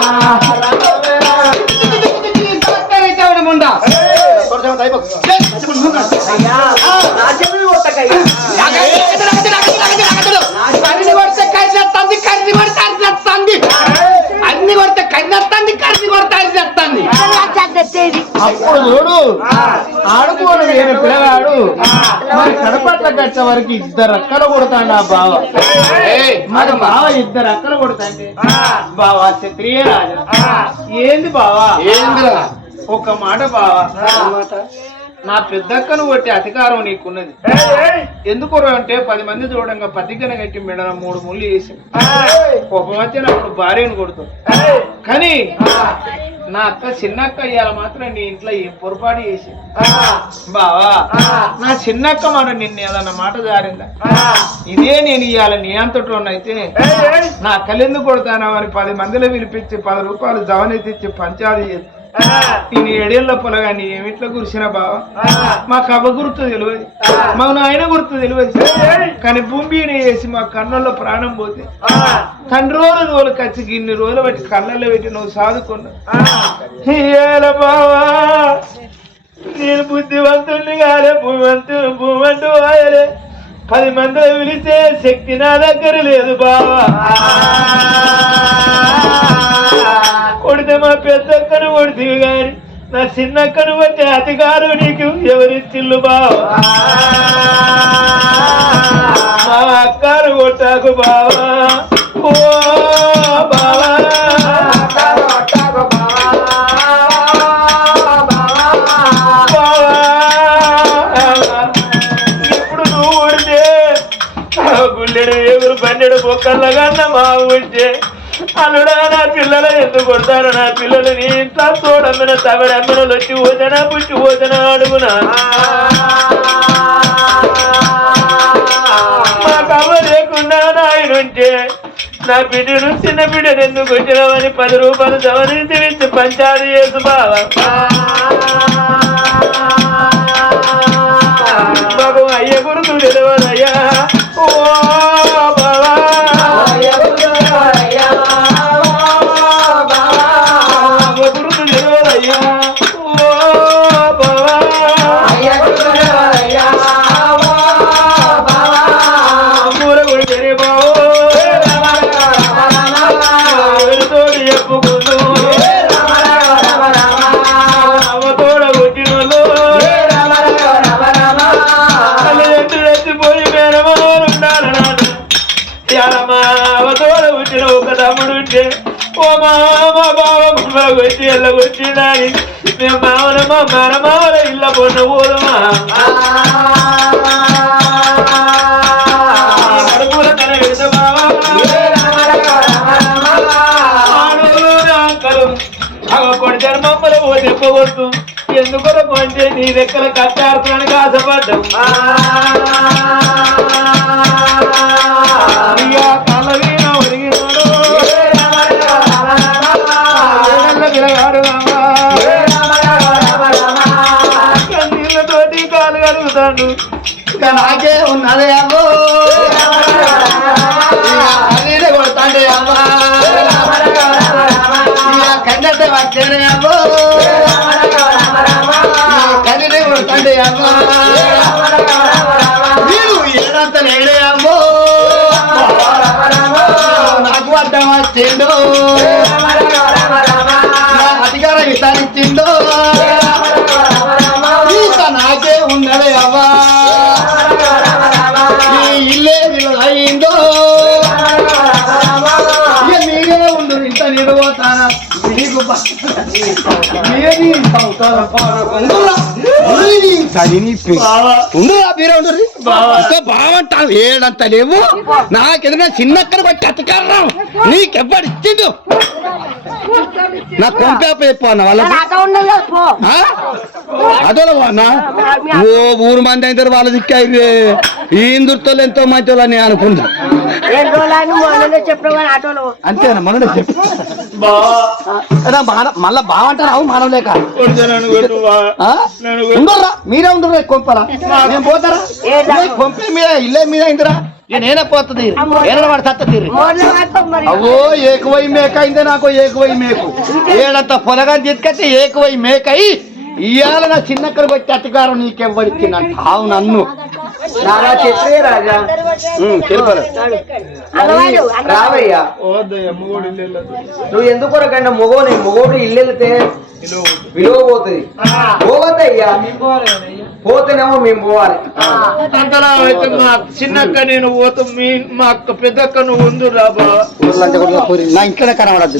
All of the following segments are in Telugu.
আহা అప్పుడు చూడు. ఆడుకోడు వేరే పిల్లగాడు. మరి కడపట్ల కట్ట వరకు ఇద్దరు అక్కలు కొడతాడు ఆ బావ. ఏయ్, మరి బావ ఇద్దరు అక్కలు కొడతాండి బావా క్షత్రియ రాజా. ఏంది బావా? ఏందిరా? ఒక్క మాట బావా. నా పెద్దక్కను కొట్టే అధికారం నీకున్నది. ఎందుకు అంటే పది మంది చూడంగా పత్రికన కట్టి మెడన మూడు ముళ్ళు వేసి. కోపం వచ్చినప్పుడు భార్యను కొడుతుంది కానీ నా అక్క చిన్న అక్క ఇవాళ మాత్రం నీ ఇంట్లో ఏం పొరపాటు చేసి. బావా నా చిన్నక్క మాట నిన్ను ఏదన్నా మాట జారిందా? ఇదే నేను ఇవాళ నీ అంతటో అయితే నా అక్కలెందుకు కొడతానా అని పది మందిలో పిలిపించి పది రూపాయలు జవనెత్తిచ్చి పంచాది చేసి నేను ఏడేళ్ళ పొలగా నీ ఏమిట్లో కురిసిన బావ? మా కబ గుర్తు తెలియదు. మా నాయన గుర్తు తెలియదు. కానీ భూమిని వేసి మా కన్నుల్లో ప్రాణం పోతే తండ్రి రోజు రోజులు కచ్చి ఇన్ని రోజులు బట్టి కళ్ళల్లో పెట్టి నువ్వు సాదుకున్నావు. ఏల బావా నేను బుద్ధివంతుల్ని కాలే భూమంతు భూమంటూ ఆయలే పది మందిలో పిలిచే శక్తి నా దగ్గర లేదు బావా. కొడితే మా పెద్దక్కను కొడితే గాని నా చిన్నక్కను వచ్చే అధికారం నీకు ఎవరిచ్చిల్లు బావా? మా అక్కను కొట్టాకు బావా. ఓ బావా. ఇప్పుడు నువ్వు గుల్లెడు ఎగురు పన్నెడు బొక్కల్లగన్న మా ఉంటే అల్లుడా నా పిల్లలు ఎందుకు కొడతారు? నా పిల్లలు నీ ఇంట్లో తోడమ్మిన తగడమ్మిన వచ్చి పోతనా పుచ్చి పోతనా అడుగునా. మా కవ్వ లేకుండా నాయనుంటే నా బిడ్డను చిన్న బిడ్డను ఎందుకు వచ్చినావని పది రూపాయలు జవరించి ఇచ్చి పంచాది చేసు బావా. బాబు అయ్య గురుతు తెలియదయ్యా తమ్ముడు ఉంటే ఓ మామ బావ మమ్మకు వచ్చి ఎల్లగొచ్చినాని మేము మామల మా మనమావల ఇళ్ళ పొన్న పోదమా మమ్మల్ని చెప్పవద్దు ఎందుకొరకు అంటే నీ రెక్కల కట్టాడుతానికి ఆశపడ్డాం. కాలు కడుగుతాడు ఇక నాకే ఉన్నదే అమ్మో బాగుంటావు ఏడంత లేవు నాకేదైనా చిన్నక్కన బట్టి అతకారం నీకెవ్వడు ఇచ్చిండు. నా కొంపేప ఆ? అదోలా అన్న ఓ ఊరు మంది అయిన వాళ్ళ దిక్కాయి ఈ ఎంతో మంచి వాళ్ళని అనుకుంటా. ఆటోలో అంతేనా? మననే చెప్పు. మళ్ళా లేక బావ. ఆ? నన్ను కొట్టు. ఉండర్రా మీరే ఉండరు కొంపలా. నేను పోతారా? కొంపే మీద ఇల్లే మీద ఇందిరా ఇక నేనే పోతుంది ఏనా వాడు తత్త తీరు. మోర్లు మాత్రం మరి. అవో ఏకువై మేక అయిందే నాకు ఏకువై మేకు. ఏడంత పొలగా తీసుకొచ్చి ఏకువై మేక అయి ఇవాళ నా చిన్నక్కలు కొట్టి అతికారం నీకెవ్వడిచ్చిందంట ఆవు నన్ను. నారా చెప్పే రాజా. తెలుపరు రావయ్యా. నువ్వు ఎందుకు రకండి మొగోని మొగోడు ఇల్లు వెళ్తే విలువ పోతుంది పోవద్దయ్యా పోతేనేమో మేము పోవాలి. అంతలా అయితే మా చిన్నక్క నేను పోతు. మీ మా అక్క పెద్దక్క నువ్వు ఉండు రాబా నా ఇంట్లోనే కనబడద్దు.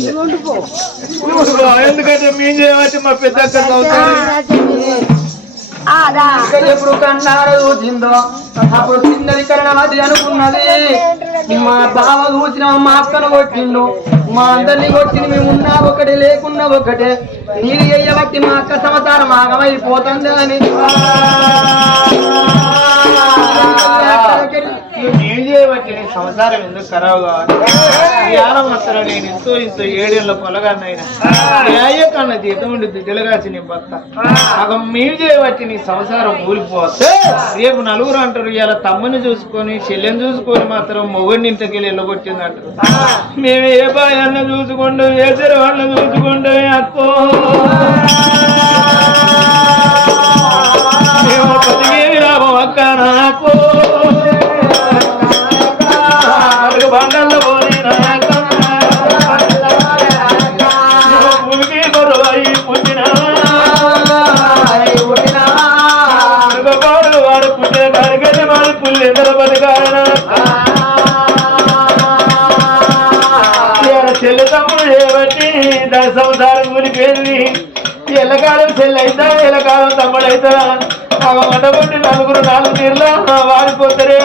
ఎందుకంటే మేము చేయవచ్చు మా పెద్దక్క ఆదా ఇక్కడ ఎప్పుడు కన్నాడు చూసిందో? అప్పుడు చిన్నది కన్నా అది అనుకున్నది. మా బావ చూసిన మా అక్కను కొట్టిండు. మా అందరిని కొట్టింది మేము ఉన్నా ఒకటి లేకున్నా ఒకటే. నీరు చెయ్యబట్టి మా అక్క సంవత్సరం ఆగమైపోతుంది అని. తెలియబట్టి సంసారం ఎందుకు ఖరాబ్ కావాలి? జ్ఞానం వస్తారా నేను ఎంతో ఇంతో ఏడేళ్ళ పొలగాన్నైనా. అయ్యే జీతం ఉండి బిడ్డలుగాచి నీ భర్త అగం మీరు చేయబట్టి నీ సంసారం ఊరిపోతే రేపు నలుగురు అంటారు ఇలా తమ్ముని చూసుకొని చెల్లెని చూసుకొని మాత్రం మొగుడిని ఇంటికి వెళ్ళి వెళ్ళగొట్టింది అంటారు మేము ఏ బాయ్ అన్న చూసుకుంటూ ఏ చెరు అన్న అక్కో. మేము బతికేది లాభం అక్క నాకు పుల్లి చెల్లి తమ్ముడు చేయబట్టి దాని సంసారం కూలిపోయింది ఎల్లకాలం చెల్లి అవుతా ఎల్లకాలం తమ్ముడు అవుతా ఒక మంట నలుగురు నాలుగు తీర్ల వాడిపోతారే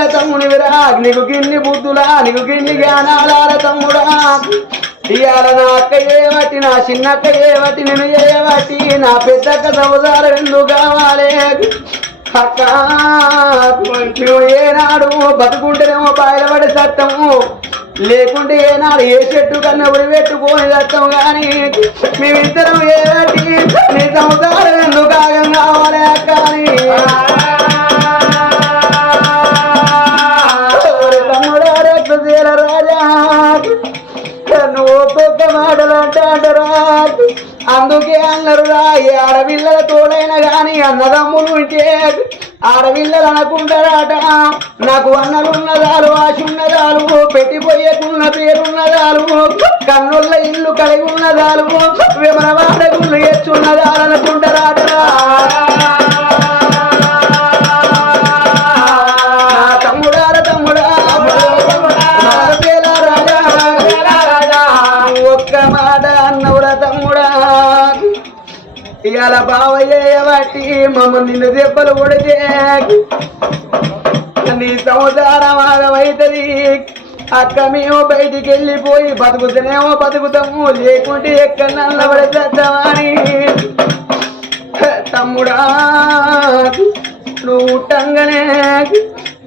నువ్వు తమ్మునివిరా నీకు గిన్ని బుద్ధులా నీకు గిన్ని జ్ఞానాలార తమ్ముడా. ఇవాళ నా అక్క ఏవటి నా చిన్నక్క ఏవటి నేను ఏవటి నా పెద్దక్క సముదారం ఎందుకు కావాలి. అక్క నువ్వు ఏనాడు బతుకుంటేనేమో బయలుపడి సత్తము. లేకుంటే ఏనాడు ఏ చెట్టు కన్నా ఉరి పెట్టుకొని సత్తం కానీ మేమిద్దరం ఏవటి నీ సముదారం ఎందుకు కాగం ఆడపిల్లల తోడైన గాని అన్నదమ్ములు ఉంటే ఆడపిల్లలు అనుకుంటారట నాకు అన్నలున్నదాలు ఆశున్నదాలు పెట్టిపోయేకున్న పేరున్నదాలు కన్నుల ఇల్లు కలిగి ఉన్నదాలు విమలవాడ గుళ్ళు ఎచ్చున్నదాలు అనుకుంటారట ఇవాళ బావయ్య మమ్మ మమ్మల్ని నిన్ను దెబ్బలు కొడితే. నీ సంసారం ఆగమైతుంది అక్క మేము బయటికి వెళ్ళిపోయి బతుకుతనేమో బతుకుతాము. లేకుంటే ఎక్కడ నల్లబడి తమ్ముడా నువ్వు ఉట్టంగానే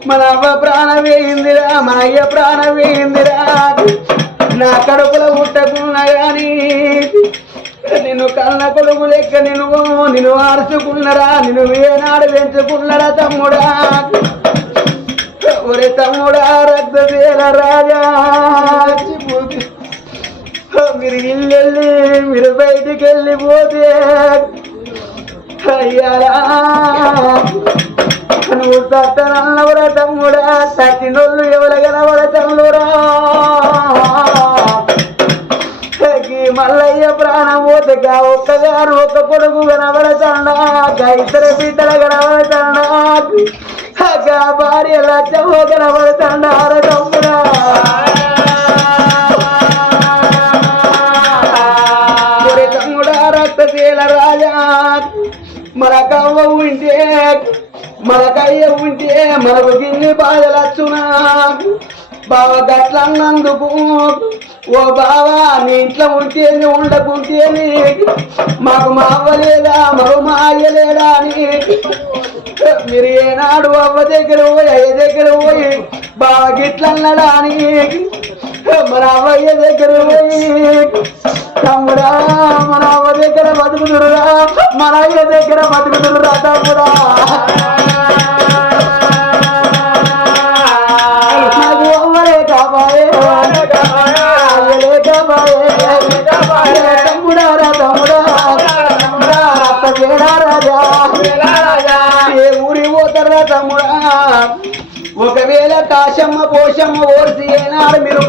మన అవ్వ ప్రాణం వేయిందిరా మన అయ్య ప్రాణం వేయిందిరా నా కడుపులో ఉట్టకున్నా కానీ నిన్ను కన్న కొడుకు లెక్క నిన్ను నిన్ను ఆర్చుకున్నరా నిన్ను వేనాడు పెంచుకున్నరా తమ్ముడా? ఒరే తమ్ముడా వేల రాజా మీరు ఇల్లెళ్ళి మీరు బయటికి వెళ్ళిపోతే అయ్యారా? నువ్వు తట్టనల్లవరా తమ్ముడా? తట్టినోళ్ళు ఎవరు కనబడతల్లురా ప్రాణం పోతే గా ఒక్కగారు ఒక్క కొడుకు కనబడతాడా గా ఇద్దరు బిడ్డలు కనబడతాడా భార్య లచ్చమ్మ కనబడతాడా రా తమ్ముడా. తమ్ముడా రక్తశీల రాజా మన కవ్వ ఉంటే మన కయ్య ఉంటే మనకు గిన్ని బాధలు వచ్చునా బావ గట్లన్నందుకు ఓ బావా నీ ఇంట్లో ఉంటేనే ఉండకుంటేనే మాకు మా అవ్వ మరో మా అయ్య అని. మీరు ఏనాడు అవ్వ దగ్గర పోయి అయ్య దగ్గర పోయి బావ గిట్లన్నడా అని. మన అవ్వయ్య దగ్గర పోయి తమ్ముడా మన అవ్వ దగ్గర బతుకుతురురా మన అయ్య దగ్గర బతుకుతురురా తమ్ముడా.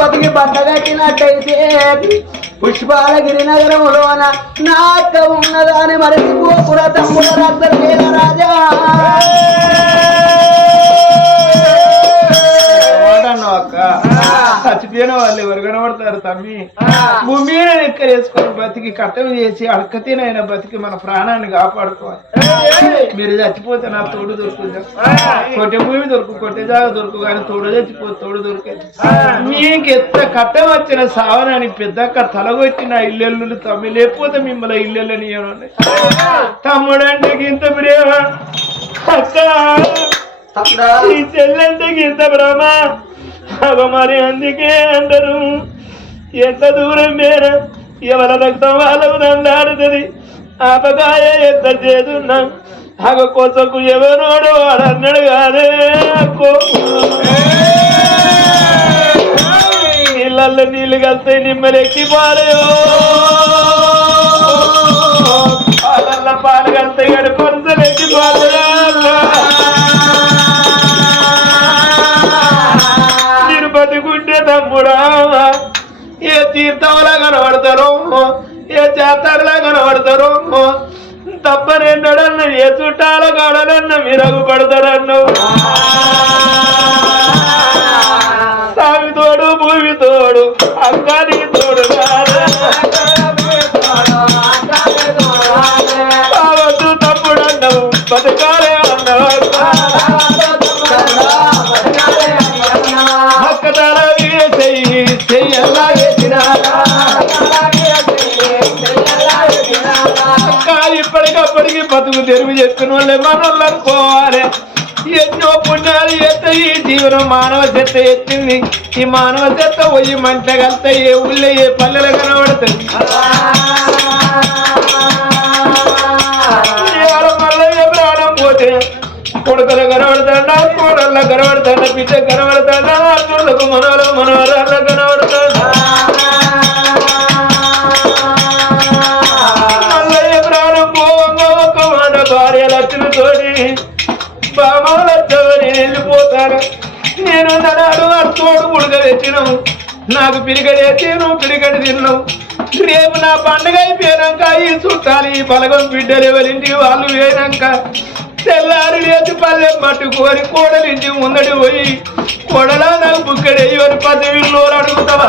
బతికి బట్టగట్టినట్టయితే పుష్పాలగిరి నగరంలోన నా అక్క ఉన్నదాని మరచిపోకురా తమ్ముడ రక్త రాజా. అక్క. చచ్చిపోయిన వాళ్ళు ఎవరు కనబడతారు తమ్మి? భూమి మీద ఎక్కరేసుకొని బతికి కట్టం చేసి అడకతీనైన బతికి మన ప్రాణాన్ని కాపాడుకోవాలి. మీరు చచ్చిపోతే నా తోడు దొరుకుతుంది. కొట్టే భూమి దొరుకు కొట్టే జాగ దొరుకు కానీ తోడు చచ్చిపోతే తోడు దొరికేది మీకు ఎంత కట్టం వచ్చిన సావనని పెద్దక్క తలగొచ్చిన ఇల్లెల్లు తమ్మి లేకపోతే మిమ్మల్ని ఇల్లెల్లని తమ్ముడు అంటే ఇంత ప్రేమ. అక్క. ఈ చెల్లెంటే ఇంత భ్రమ. అగో మరి అందుకే అంటారు ఎంత దూరం మేర? ఎవల రక్తం వాళ్ళకు దండాడుతుంది? ఆపకాయ ఎంత చేదున్నా అగ కొసకు ఎవరోడు వాడు అన్నాడు కాదే అక్కో నీళ్ళల్లో నీళ్ళు కలిస్తే నిమ్మలెక్కి పారేయో తీర్థంలా కనబడతారో. ఏ జాతరలా కనబడతారో. తప్పనేన్నాడన్న ఏ చుట్టాల కాడనన్న మిరగు పడతారన్నావు సామి తోడు భూమి తోడు అక్కని తోడు కావద్దు తప్పుడు అన్నావు. బతకాలే అన్నావు. చెయ్యి చెయ్యల్లా బతుకు తెరువు చెప్పిన వాళ్ళే మనోళ్ళు అనుకోవాలి ఎన్నో పుణ్యాలు ఎత్త ఈ జీవనం మానవ చెత్త ఎత్తింది. ఈ మానవ చెత్త పోయి మంట కలితే ఏ ఊళ్ళో ఏ పల్లెలు కనబడుతుంది ప్రాణం పోతే కొడుకులు కనబడతాడా కోడళ్ళ కనబడతాడా బిడ్డ కనబడతాడా అర్జునులకు మనవలు మనవరాళ్ళ కనబడతాడు. నేను ననాడు అర్థోడు ఉడక తెచ్చినావు నాకు పిరిగడేసి తీను పిరిగడి తిన్నాం. రేపు నా పండుగ అయిపోయాక ఈ చుట్టాలు ఈ బలగం బిడ్డలు ఎవరింటికి వాళ్ళు వేయనాక తెల్లారు లేచి పల్లె పట్టుకొని కోడలింటి ముందడి పోయి కోడలా నాకు బుక్కడే ఎవరి పదవిలో అడుగుతావా?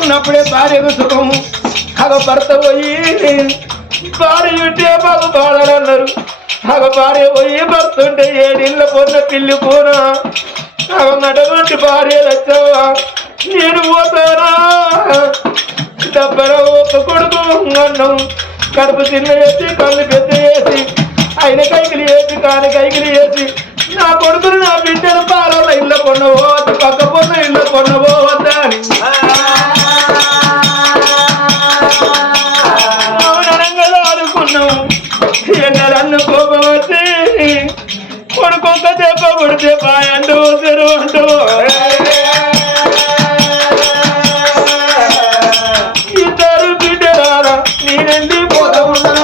ఉన్నప్పుడే భార్యకు సుఖము అగ భర్త పోయి భార్య ఉంటే బాగు బాడాలన్నారు అగ భార్య పోయి భర్త ఉంటే ఏడిళ్ళ పొన్న పిల్లి పోనా? అగ నటువంటి భార్య వచ్చావా నేను పోతానా? డబ్బర ఒక కొడుకు అన్నం కడుపు తిన్న వేసి కళ్ళు పెద్ద వేసి ఆయన కైకిలి వేసి కాని కైకిలి వేసి నా కొడుకులు నా బిడ్డను పాలన ఇళ్ళ కొన్న పక్క పొన్న ఇళ్ళ కొన్న కొడుకొక్క దెబ్బ కొడితే పాయండు తెరు అంటూ. ఇద్దరు బిడ్డలారా నేనెళ్ళి పోతా ఉన్నా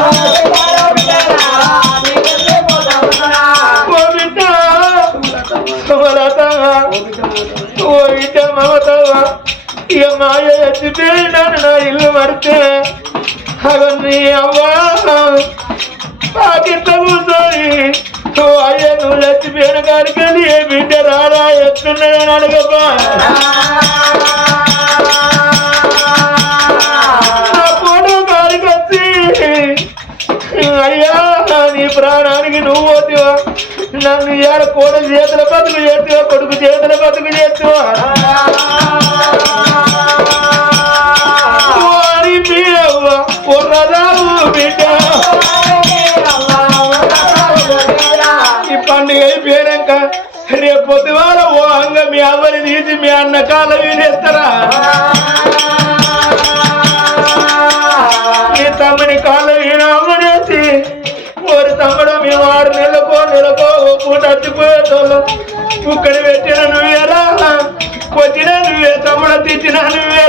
ఓ బిడ్డ మమతవా ఇక మాయ నా ఇల్లు మడితే. అవన్నీ అవ్వా పాకిట్ల కూర్చొని నువ్వు అయ్యే నువ్వు పేరు గారికి ఏ బిడ్డ రాడా ఎత్తున్నాడని అడగబ్బా ఫోటో వచ్చి అయ్యా ప్రాణానికి నువ్వు వద్దువా? నన్ను ఇవాళ కోడ చేతుల బతుకు చేస్తా కొడుకు చేతుల బతుకు చేస్తా తీసి మీ అన్న కాళ్ళ వీడేస్తారా మీ తమ్ముని కాళ్ళ వీణ ఓరి తమ్ముడు మీ వారు నెలకో నెలకో ఓ పూట చచ్చిపోయేటోళ్ళు కుక్కడి పెట్టిన నువ్వేరా? వచ్చిన నువ్వే తమ్ముడు తెచ్చినా నువ్వే.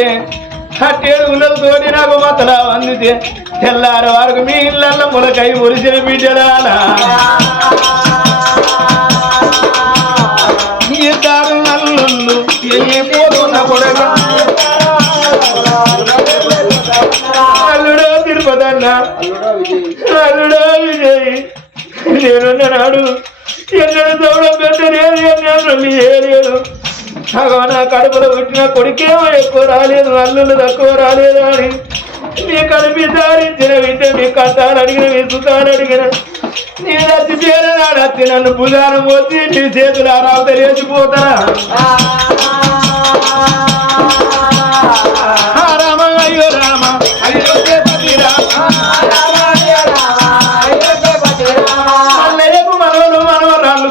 కట్టగానే వస్తే కట్టేడు ఉన్నది తోటి నాకు మతలా అందితే తెల్లారి వరకు మీ ఇళ్ళల్లో ములకై మురిసిన బిడ్డలానా ఈ దారు వెళ్ళిపోతున్న కొడగా అల్లుడో అల్లుడో విజయ్. నేనున్న నాడు ఎన్నడూ దూరం పెట్టలేదు ఎన్నడూ మీ ఏరియలు నా కడుపులో పుట్టిన కొడుకేమో ఎక్కువ రాలేదు అల్లులు తక్కువ రాలేదు అని. నీ కలిపి దారించిన విద్య మీ కట్టాలు అడిగిన మీ సుఖాలు అడిగిన. నీ నచ్చి చేరనాడు అత్తి నన్ను భుజాన పోసి నీ చేతులు ఆరావు తెలియచిపోతారా రామ అయ్యో రామ అయ్యో రామ.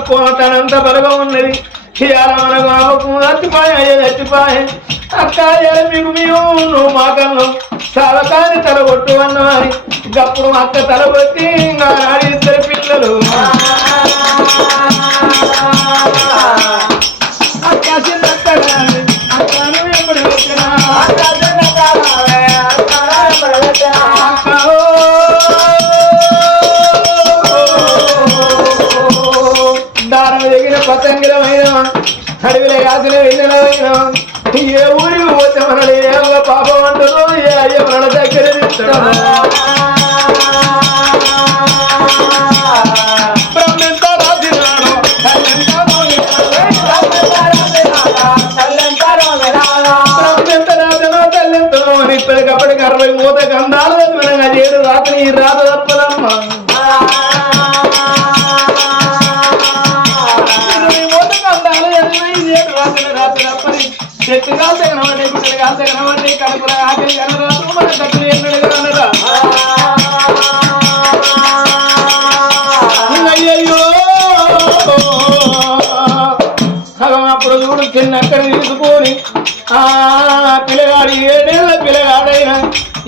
కోతనంత బలగా ఉన్నది. ఇవాళ మనకు ఆపకు అచ్చిపాయ అక్క ఇవాళ మీకు మేము నువ్వు మాకన్ను తలకాని తల కొట్టు అన్నవారి గప్పుడు అక్క తల కొట్టి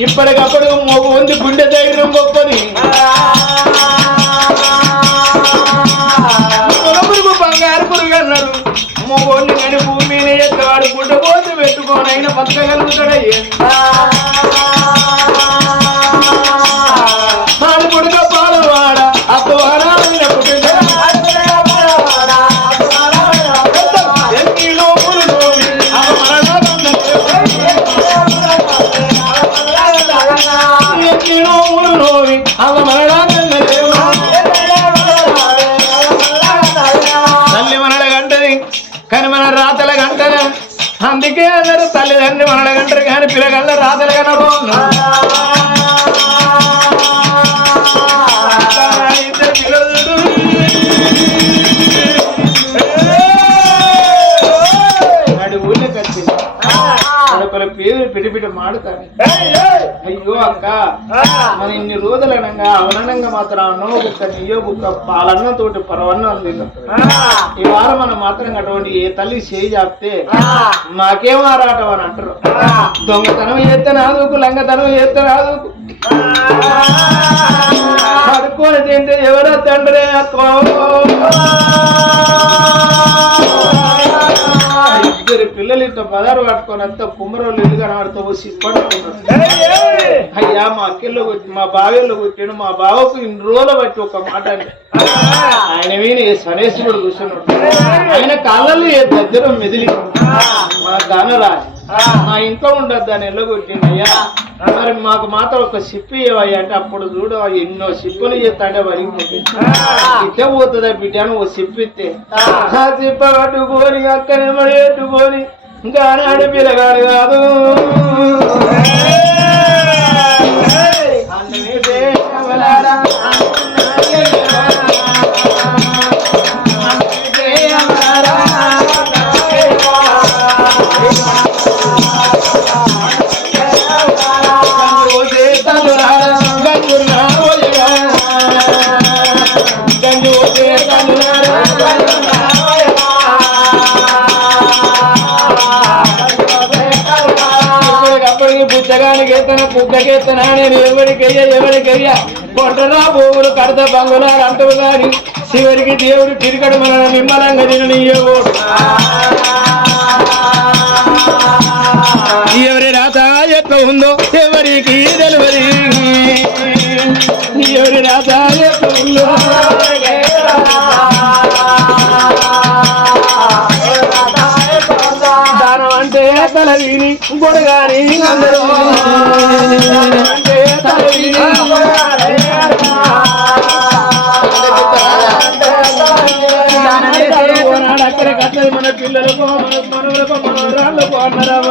ఇప్పటికప్పుడు మొగ్గు ఉంది గుండె ధైర్యం గొప్పది. పురుగు బంగారు పురుగు అన్నారు మొగోళ్ళు కానీ భూమి మీద గుడ్డ పోతే పెట్టుకోనైనా అయినా వచ్చింది వాళ్ళ పేరు పిడిపిడి మాడుతాను అయ్యో అక్క. మన ఇన్ని రోజులు అనగా అవనంగా మాత్రం అన్నో బుక్క బుక్క పాలన్న తోటి పరవన్నం తిన్నాం ఈ వారం మనం మాత్రం అటువంటి ఏ తల్లి చేయి చాపితే మాకేం ఆరాటం అని అంటారు. దొంగతనం చేస్తే నాదుకు లంగతనం చేస్తే నాదుకు. పడుకొని తింటే ఎవరో తండ్రి అక్కో. ఇద్దరు పిల్లలు ఇంత బదారు పట్టుకొని అంత కుమ్మరోళ్ళు ఇల్లు కనబడితే వచ్చి పడుకున్నారు అయ్యా మా అక్కల్లో కొట్టి మా బావేళ్ళు కొట్టాడు మా బావకు ఇన్ని రోజులు బట్టి ఒక మాట అంటే. ఆయన మీద సనేశ్వరుడు కూర్చున్నాడు. ఆయన కాళ్ళల్లో ఏ దగ్గర మెదిలి మా దానరాజు మా ఇంట్లో ఉండదు దాన్ని ఎల్లగొట్టింది అయ్యా. మరి మాకు మాత్రం ఒక సిప్పి ఇవ్వయ్యా అంటే అప్పుడు చూడు ఎన్నో సిప్పులు చేస్తాడే వరిగిపోతుంది ఇట్టే పోతుందా బిడ్డ అని ఓ సిప్పి ఇస్తే. ఆ. సిప్ప కట్టుకొని అక్కనే మరి ఎట్టుకొని ఇంకా నాడు పిల్లగాడు కాదు. పుట్టకెత్తనా నేను ఎవరికయ్యా ఎవరికయ్యా కొంటనా భూములు కడత బంగులారు అంటూ గాని చివరికి దేవుడు తిరిగడు మన నిమ్మలంగా తిననీయవు. గొడగాని అందరూ. మన పిల్లలకు మన మనవులకు మనవరాళ్ళకు అన్నరవ్వ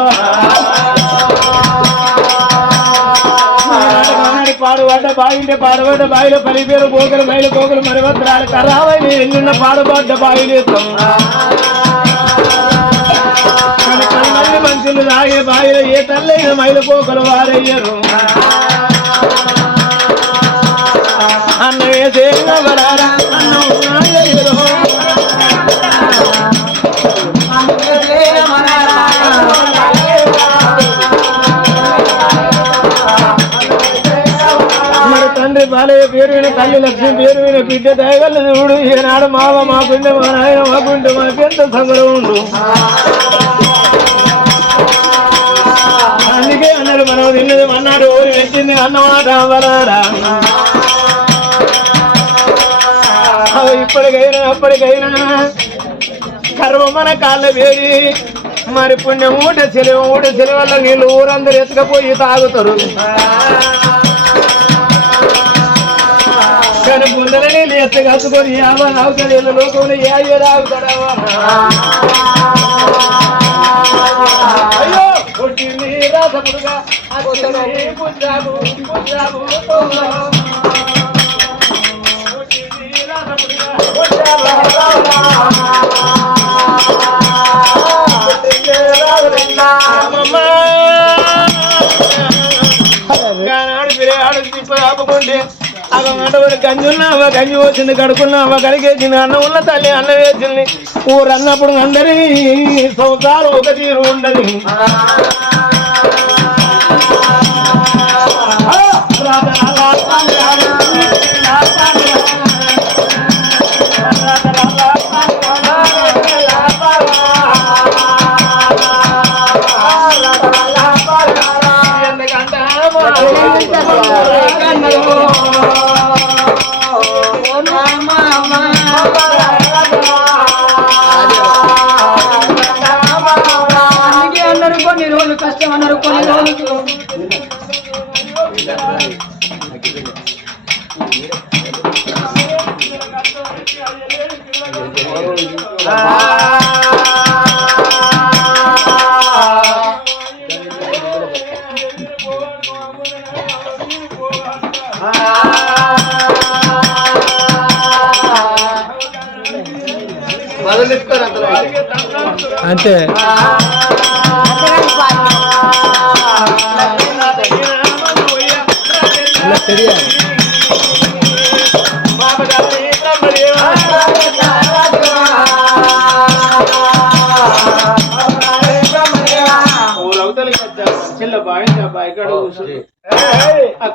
నాటి పాడుబడ్డ బాయింటే పాడుబడ్డ బాయిలో పలిపేరు పోకలు మైలు పోకలు మరి వస్త్రాలు కరావైన పాడుబడ్డ బావిలేస్తాం మంది మనుషులు తాగే బాయిలో ఏ తల్లైన మైలు పోకలు వారయ్యరు. అన్న వేసే వరారా తండ్రి బాలయ్య పేరు విన తల్లి లక్ష్మి పేరు విన బిడ్డ దయగల దేవుడు ఈనాడు మావ మా గుండె మా నాయన మా గుండె మాకెంత సంబరం ఉండు. తిన్నది అన్నాడు ఊరి పెట్టింది అన్నమాట? వరారా? ఇప్పటికైనా అప్పటికైనా కర్మ మన కాళ్ళ వేడి. మరి పుణ్యం ఊట చెలివ ఊట చెలివల్ల నీళ్ళు ఊరందరూ ఎత్తుకపోయి తాగుతారు. కానీ ముందర నీళ్ళు ఎత్తు యాభై తాగుతాడు వీళ్ళ లోకంలో యాభై తాగుతాడవా పుట్టింది రాసముడుగా పుట్టింది పుట్టాము పుట్టాము అక్కడ గంజున్నావా? గంజి వచ్చింది కడుకున్నావా కడిగేసింది అన్న ఉన్న తల్లి అన్నం వేసింది. ఊరు అన్నప్పుడు అందరి సంసారం ఒక తీరు ఉండదు. అందుకే అంతే.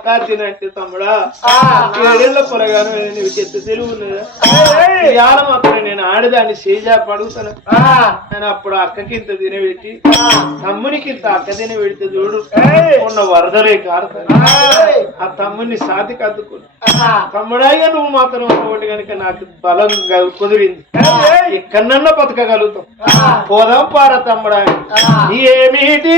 అక్క తినంటే తమ్ముడా ఏడేళ్ళ పొలగాను నీకు చెత్త తెలుగు ఉన్నదా? ఇవాళ మాత్రం నేను ఆడదాన్ని సేజా పడుగుతాను. అని అప్పుడు అక్కకి ఇంత తినబెట్టి తమ్మునికి ఇంత అక్క తినబెడితే చూడు ఉన్న వరదలే కారుతాను ఆ. తమ్ముని సాతికి అద్దుకుని. తమ్ముడాయిగా నువ్వు మాత్రం ఒకటి కనుక నాకు బలం కుదిరింది. ఎక్కడన్నా బతకగలుగుతాం. పోదాం పార తమ్ముడా. ఏమిటి